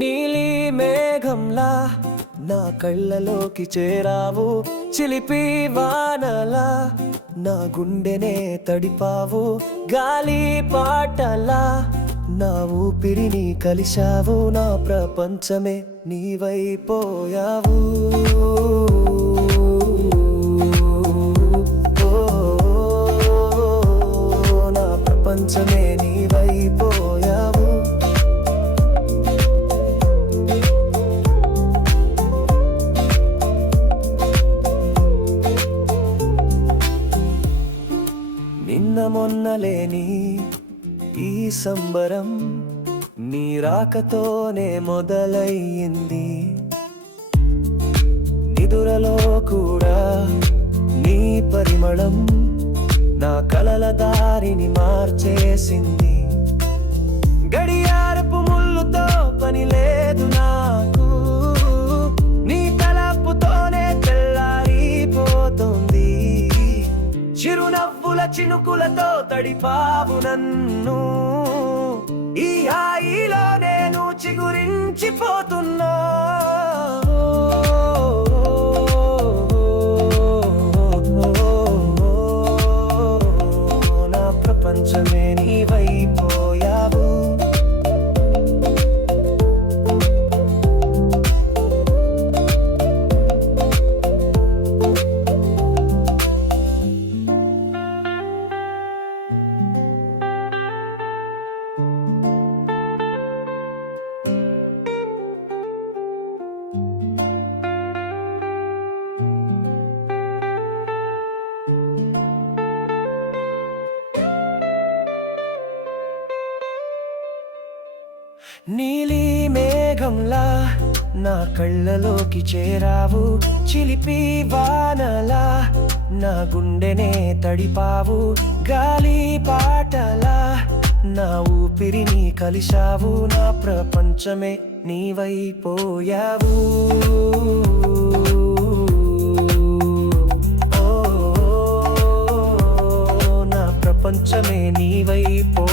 నీలి మేఘంలా నా కళ్ళలోకి చేరావు. చిలిపి వానలా నా గుండెనే తడిపావు. గాలి పాటలా నా ఊపిరిని కలిశావు. నా ప్రపంచమే నీవైపోయావు ఓ, నా ప్రపంచమే నీవైపోయావు నిన్న మొన్న లేని ఈ సంబరం నీ రాకతోనే మొదలయ్యింది. నిదురలో కూడా నీ పరిమళం నా కలల దారిని మార్చేసింది. చినుకులతో తడిపావు నన్ను. ఈ హాయిలో నేను చిగురించిపోతున్నా. నీలి మేఘంలా నా కళ్ళలోకి చేరావు. చిలిపి వానలా నా గుండెనే తడిపావు. గాలి పాటలా నా ఊపిరిని కలిశావు. నా ప్రపంచమే నీవైపోయావు ఓ, నా ప్రపంచమే నీవైపో